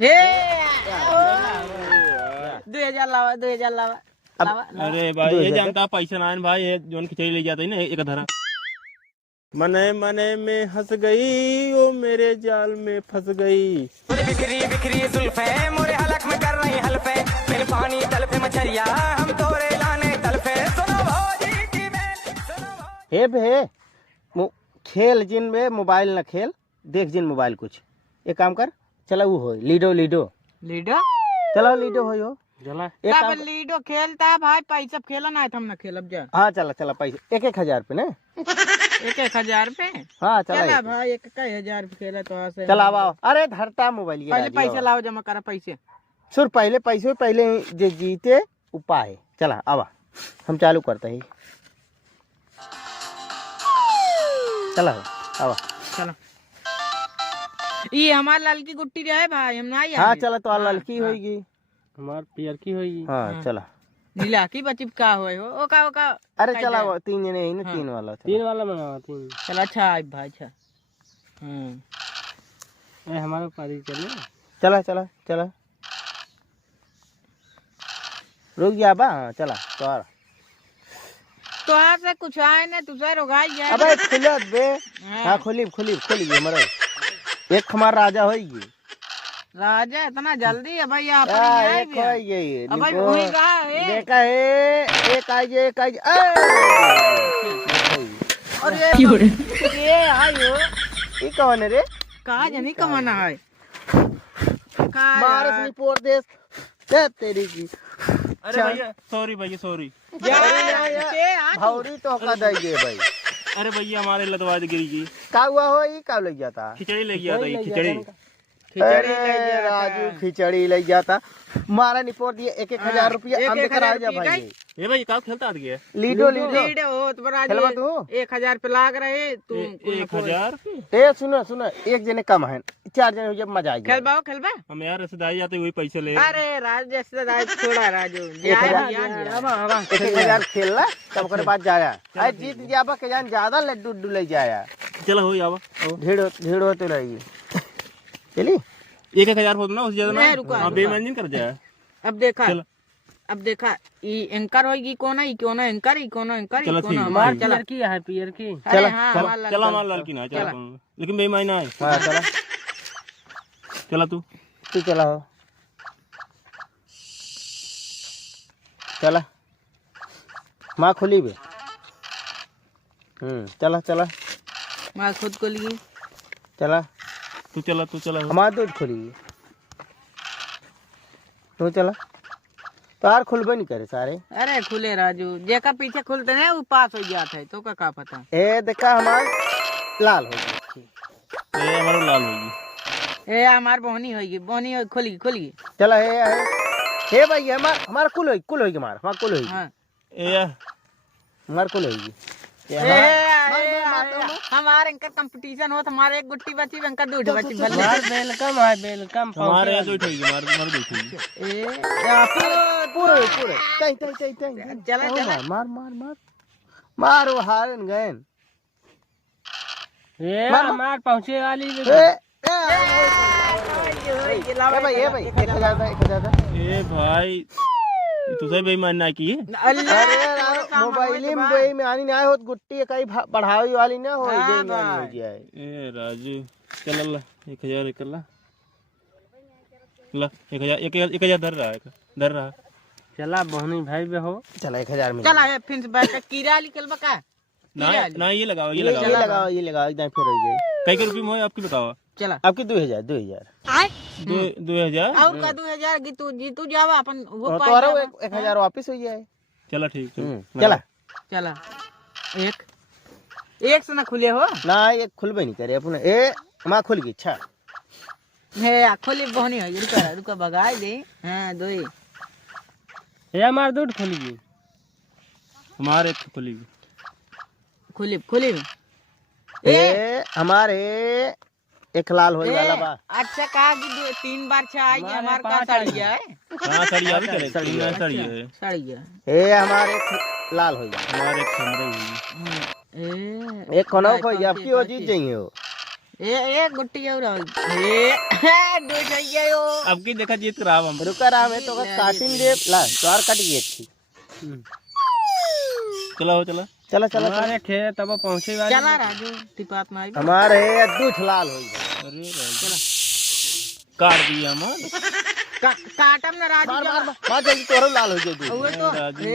2000 लावा 2000 लावा। अरे भाई ये जानता पैसा ना भाई, ये जोन खिचड़ी ले जाता है ना एक धरा। मने मने में हंस गई वो मेरे जाल में फंस गई। बिखरी बिखरी जुल्फे मोरे हलक में कर रही हल्फे, फिर पानी तलफे मछरिया हम तोरे लाने तलफे। सुनो भौजी की बेल, सुनो हे भे खेल जिन में मोबाइल न खेल, देख जिन मोबाइल कुछ एक काम कर, चला वो हो लीडो लीडो लीडो चलो लीडो हो चला एक लीडो खेलता है भाई, पैसा खेला ना हम ना खेलब जा। हाँ चला चला पैसे 1,000 पे ना 1,000 पे। हाँ चला भाई 1,000 खेला तो ऐसे चला आओ। अरे धरता मोबाइल ये पहले पैसे लाओ, जमा करा पैसे। सुर पहले पैसे पहले जो जीते उपाय चला आवा हम चालू करते ही। चला आवा चलो ये हमारी लड़की गुट्टी रहे भाई, हम ना हाँ चला तो लड़की होगी हमार पियर की होगी। हाँ चला नीला की बची का होए हो ओका ओका। अरे चला वो 3 जने ही ना, 3 वाला 3 वाला मंगावा 3। चला अच्छा है भाई अच्छा। अरे हमारा पारी चले। चला चला चला रुक गया बा। चला तो यहाँ से कुछ आए ना तुझे रोगाई जाए। अबे खुलत बे। हाँ खुली गई मरे एक हमार राजा होगी। राजा इतना जल्दी है भाई यहाँ पर एक होगी भाई वही कहा है। देखा है एक आई और ये आयो ये कौन है रे? कहा जानी कमाना है मारस रिपोर्ट दे तेरी की। अरे भैया सॉरी भैया सॉरी। भौरी तो का दे भाई। अरे भैया हमारे लदवा गिरी की का हुआ हो ये का ले जाता खिचड़ी ले गया था, ये खिचड़ी राजू खिचड़ी ले जाता मारा निपोर दिए 1,000 रुपया हम करा जा भाई। ये भाई का खेलता आ गया लीडो हो तो बड़ा खेलवा तू 1,000 पे लाग रहे तू 1,000। ए सुनो एक जने कम है 4 जने हो जब मजा आएगा। खेलबा हम यार रिश्तेदारी जाते वही पैसे ले। अरे राजू रिश्तेदार छोड़ा राजू 1,000 खेलना तब कर बाद जाया। अरे जीत जाबा के जान ज्यादा लड्डू उड्डू ले जाया। चलो हो जावा ढेड़ होते रहेगी चली 1,000 होता ना उस ज्यादा ना बेमंजिन कर जाए। अब देखा ये एंकर होगी कौन है क्यों ना एंकर ही कौन एंकर चलो ठीक हमार चला पियर की है पियर की। चला चला हमार लड़की ना चला लेकिन बेईमान ना है। हाँ चला चला तू चला हो चला माँ खुली बे। चला माँ खुद को लिए चला तू चला हमारा दूध खुली तू चला तो यार खुलबे नहीं करे सारे। अरे खुले राजू जेका पीछे खुलते नहीं वो पास हो जाता है तो का पता। ए देखा हमार लाल हो गई। ये हमारा लाल होगी। ए हमार बोहनी होगी खुली चला हे भाई हमारा कुल होगी हमारा कुल होगी। हाँ ए हमारा कुल होगी। हमारे इनका कंपटीशन हो तो हमारे एक गुट्टी बची इनका दूध बची वेलकम हमारे यहाँ दूध होगी हमारे दूध होगी। पूरे चला मार वो हारन गए मार पहुंचे वाली भाई 1,000 था। ए भाई तुझे बेईमान ना की मोबाइल में आनी ना हो गुट्टी कहीं बढ़ावी वाली ना हो जाए। ए राजू चल ला 1,000 कर ला 1,000 धर रहा चला बहनी भाई बे हो। चला 1,000 में चला फिर बैठ कीड़ा निकल बका ना ये लगाओ एकदम फिर हो जाए। कई रुपये में आपकी बताओ। चला आपकी 2,000 2,000 और का 2,000 जीतू जावा अपन वो तो अरे 1,000 वापिस हो जाए। चला ठीक चला एक से ना खुले हो ना ये खुलबे नहीं करे अपने ए माँ खुल गई। अच्छा हे खोली बहनी है रुका भगाई दे। हां दो ये हमार दूध खुली गई हमारे खुली ए हमारे एक लाल होई वाला बा। अच्छा कहा कि 3 बार आई हमारे का सड़िया है। हां सड़िया भी चले सड़िया ए हमारे लाल होई हमारे खमरे हुई एक कोना को आपकी वो जीत जाएंगे हो। ए गुट्टी और ए दो जाइए यो अब की देखा जीत रहा हम। रुका राम है तो काटिन दे ला द्वार कट गई थी। चला हो चला चला चला हमारे खेत तब पहुंचे चला राजू टिपात में आई हमारे दूध लाल हो गया। अरे चला काट दिया हम। काटम ना राजू मार जल्दी तोरो लाल हो जाए दूध। वो तो ए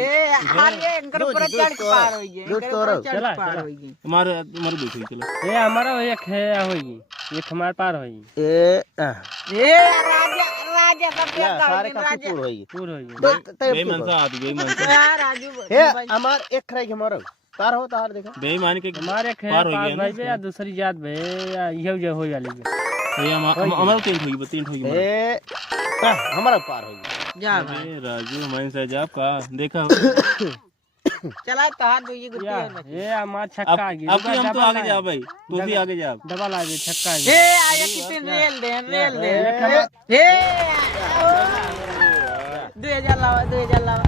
हार ये इनकर ऊपर चढ़ के पार हो गए दूध इनकर तोरो। ऊपर चढ़ के पार हो गए हमारे हमारे देखो चलो। ये हमारा एक है होगी एक हमारे पार होगी ए ए राजा राजा सब या क्या सारे गाँव का राजा पूर होई पूर होगी तो बेईमान सा आती बेईमान सा। यार राजू हे हमार एक खराई के मारो तार हो तार देखा बेईमान के हमारे खेत पार हो पास गया ना। भाई या दूसरी जात भाई या ये जो हो वाली ये हमारा तीन होगी ए हमारा पार हो गया। जा भाई अरे राजू हमारे साहब का देखा। चला तार दो ये गुट्टी और बची ये हमारा छक्का आ गई अब हम तो आगे जा भाई तू भी आगे जा। डबल आ गई छक्का आ ए गई आया कितने रेल दे ए 2000 लावा 2000 लावा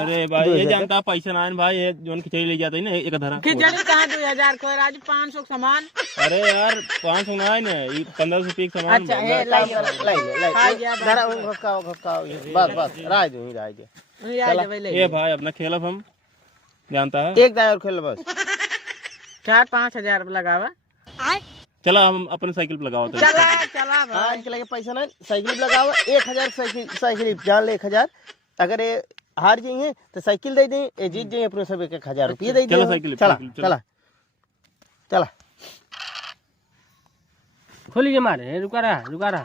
अरे भाई ये जानता पैसा ना भाई ये जोन खिचड़ी ले जाता है ना एक धरा। खिचड़ी कहाँ 2000 को राजू 500 सामान अरे यार 500 ना है ना 1500 रुपये का सामान। अच्छा ये लाइए खा गया जरा घसकाओ घसकाओ बस बस राय दो ही राय दे। ये आ जा भाई ले ये भाई अपना खेलब हम जानता है। एक दाय और खेल बस 4-5 हजार लगावा चला हम अपने साइकिल पे लगाओ तो। चला चला भाई आज के लगे पैसा नहीं साइकिल लगाओ 1000 साइकिल जान ले 1000 अगर ये हार जाइए तो साइकिल दे दें ये जीत जाइए अपने सब 1000 रुपये दे चलो दें। साइकिल चला चलो। चला चला खोलिए मारे रुका रहा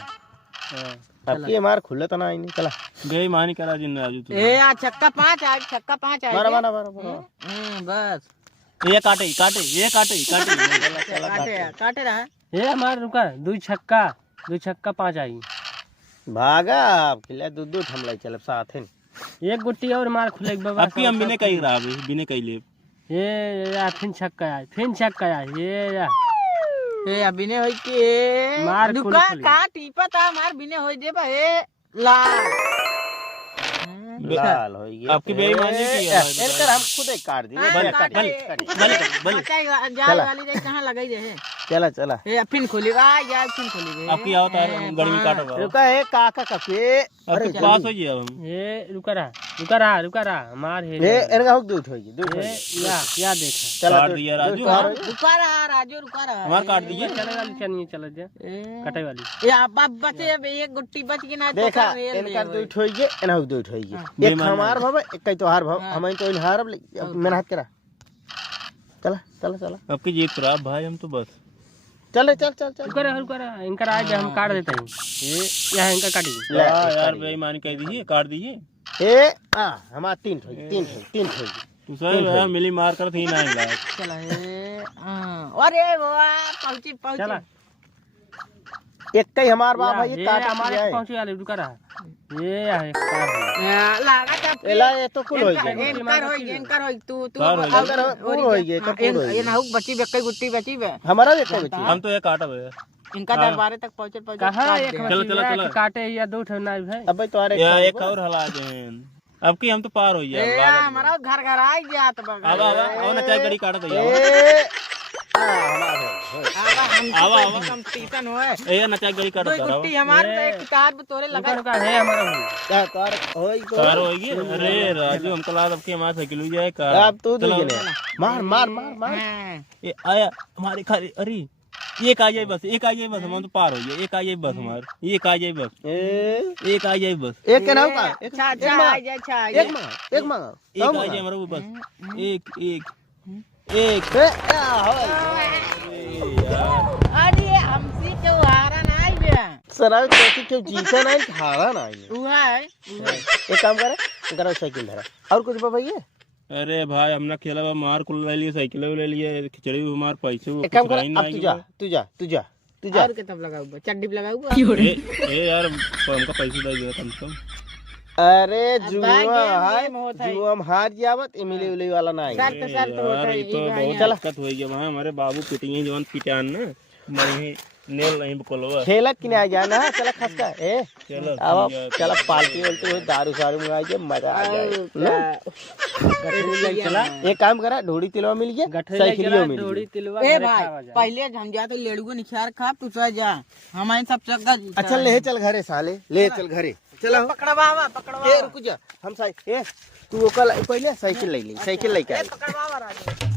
अब ये मार खुले तो ना आई नहीं चला बेईमानी करा जिन राजू तू। ए आ छक्का 5 आ छक्का 5 आ मारा मारा मारा मारा बस ये काटे ये काटे काटे काटे रहा ये हमारा रुका दो छक्का 5 आई भागा आप खिला दूध हम लाई चल साथ है एक गुट्टी और मार खुले बाबा अब की हम बिने कहीं रहा भाई बिने कहीं ले। ये या फिर छक्का आया ये या ए अभी ने होई के मार दुका खुली। का टीपा था मार बिने होई दे भाई लाल लाल हो गया आपकी बेईमानी की है। इनकर हम खुद ही काट दिए हाँ, भले काट काट दिए। भले मचाई जाल वाली रे कहां लगाई रे चला चला ए फिन खोली बा या फिन खोली रे आपकी आओ तार गर्मी काटो रुका है काका कपे अरे पास हो गया हम। ये रुका रहा हमार है ए इनका हुक दूध होगी दूध ये या देखा चला काट दिया राजू। रुका रहा राजू रुका रहा हमार काट दिए। चले वाली चनिए चल जा कटाई वाली या अब बचे अब एक गुट्टी बच गई ना तो देखा का रेल इनका दे दूध होगी इनका हुक दूध होगी एक हमार भव एक कई तो हार भव हम तो इन हार मेहनत करा चला चला चला आपकी जीत रहा भाई हम तो बस। चल चल चल चल रुका रहा इनका आज हम काट देते हैं ये यहाँ इनका काटिए यार बेईमानी कह दीजिए काट दीजिए। ए हमार तीन होगी तू सर यार मिली मार कर थी ना आएगा। चला ए अरे वाह पहुंची चला एक कई हमार बाप है ये ये काट हमारे दिया है पहुंचे वाले रुका रहा ये है कार लागा था एला ये तो कुल होगी एंकर होई तू कार होई। अगर पूर होगी तो पूर ये होगी ना हुक बची बेकई गुट्टी बची बे हमारा भी कई बची हम तो ये काटा भाई। इनका दरबारे तक पहुंचे कहाँ एक चलो, चलो, बची चलो। काटे या दो ठो ना भाई अब भाई तुम्हारे या एक और हला दे अब की हम तो पार हो ए गया। हमारा घर आ गया तो आवा आवा आओ ना चाय गड़ी काट दे ए हमारा है आवा आवा कंपटीशन होए ए ना चाय गड़ी काट दो दे गुट्टी हमारे तो एक किताब तोरे रुका लगा रुका है हमारा भाई क्या तुम्हारे होई तो कार होगी। अरे राजू हमको लाद अब की हमारा साइकिल हो जाए कार। अब तू दे मार मार मार मार ये आया हमारे खाली। अरे एक आ जाए बस हम तो पार हो गए। एक आ जाए बस हमारे एक आ जाए बस एक आ जाए बस एक के नाम का अच्छा अच्छा आ जा अच्छा एक मांगा एक आ जाए हमारे बस एक एक एक अरे हमसे क्यों हारा ना आई बे सराय तो क्यों जीता नहीं हारा ना ये उहा है एक काम करे करो साइकिल धरा और कुछ भैया अरे भाई हमने खेला बा मार को ले लिए साइकिल ले लिए खिचड़ी भी मार पैसे एक काम कर अब तू जा और किताब लगाऊंगा चड्डी पे लगाऊंगा ए यार हमका पैसे दे दे कम से कम। अरे भाई, गेम होता है। जुआ हार जावत इमली उली वाला ना आई शर्त होता यार है ये तो बहुत दिक्कत हो गया वहाँ हमारे बाबू पिटेंगे जवान पिटान ना मरे नेल नहीं बोलो खेलत कि नहीं जाना है चला खसका ए चलो अब चला पार्टी वालती हुई दारू सारू मंगाई जे मजा आ जाए चला एक काम करा ढोड़ी तिलवा मिल गया साइकिलियो मिल थोड़ी गई तिलवा ए घरे भाई खावा जा। पहले हम जाते लेड़ू निखार खा तू चल जा हमारे सब चक्का अच्छा ले चल घरे साले ले चल घरे चला पकड़वा ए रुक जा हम ए तू ओकल पहले साइकिल ले ली साइकिल लेके आ पकड़वा